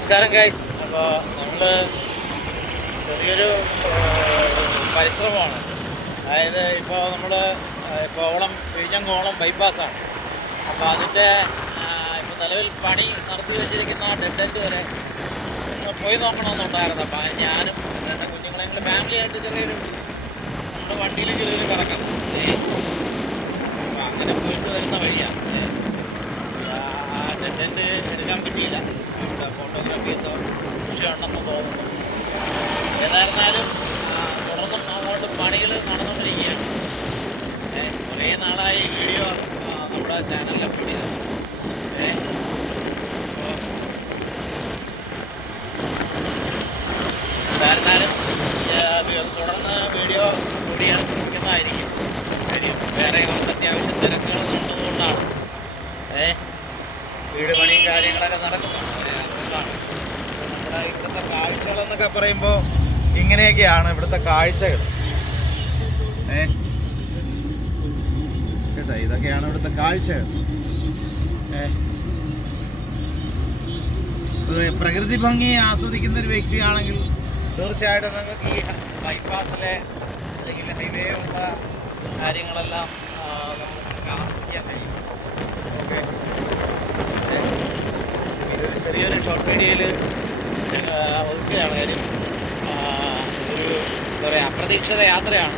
നമസ്കാരം ഗൈസ്. അപ്പോൾ നമ്മൾ ചെറിയൊരു പരിശ്രമമാണ്. അതായത് ഇപ്പോൾ നമ്മൾ കോവളം വിഴിഞ്ഞംകോളം ബൈപ്പാസാണ്. അപ്പോൾ അതിൻ്റെ ഇപ്പോൾ നിലവിൽ പണി നടത്തി വെച്ചിരിക്കുന്ന ഡെഡ് എൻഡ് വരെ ഒന്ന് പോയി നോക്കണമെന്നുണ്ടായിരുന്നു. അപ്പോൾ ഞാനും രണ്ട് കുഞ്ഞുങ്ങളെ എൻ്റെ ഫാമിലിയായിട്ട് ചെറിയൊരു നമ്മുടെ വണ്ടിയിൽ ചെറിയൊരു കറക്കം അപ്പോൾ അങ്ങനെ പോയിട്ട് വരുന്ന വഴിയാണ്. ആ ഡെഡ് എൻഡ് എടുക്കാൻ പറ്റിയില്ല. അവിടെ ഫോട്ടോഗ്രാഫി എന്തോ വിഷയമുണ്ടെന്ന് തോന്നുന്നു. ഏതായിരുന്നാലും തുടർന്നും അങ്ങോട്ട് പണികൾ നടന്നുകൊണ്ടിരിക്കുകയാണ്. കുറേ നാളായി വീഡിയോ നമ്മുടെ ചാനലിൽ അപ്ലോഡ് ചെയ്തത്. ഏതായിരുന്നാലും തുടർന്ന് വീഡിയോ അപ്ലോഡ് ചെയ്യാൻ ശ്രമിക്കുന്നതായിരിക്കും. വേറെ കുറച്ച് അത്യാവശ്യം തിരക്കുകൾ നടന്നതുകൊണ്ടാണ്. വീട് പണിയും കാര്യങ്ങളൊക്കെ നടക്കുന്നുണ്ട്. അതുകൊണ്ടാണ് നമ്മുടെ ഇവിടുത്തെ കാഴ്ചകളെന്നൊക്കെ പറയുമ്പോൾ ഇങ്ങനെയൊക്കെയാണ് ഇവിടുത്തെ കാഴ്ചകൾ. കേട്ടോ, ഇതൊക്കെയാണ് ഇവിടുത്തെ കാഴ്ചകൾ. പ്രകൃതി ഭംഗി ആസ്വദിക്കുന്ന ഒരു വ്യക്തിയാണെങ്കിൽ തീർച്ചയായിട്ടും നിങ്ങൾക്ക് ഈ ബൈപ്പാസിലെ അല്ലെങ്കിൽ ഹൈവേ ഉള്ള കാര്യങ്ങളെല്ലാം നമുക്ക് ആസ്വദിക്കാൻ കഴിയും. ഓക്കെ, ഇതൊരു ചെറിയൊരു ഷോർട്ട് വീഡിയോയിൽ ഒതുക്കുകയാണ് കാര്യം. ഒരു എന്താ പറയുക, അപ്രതീക്ഷിത യാത്രയാണ്.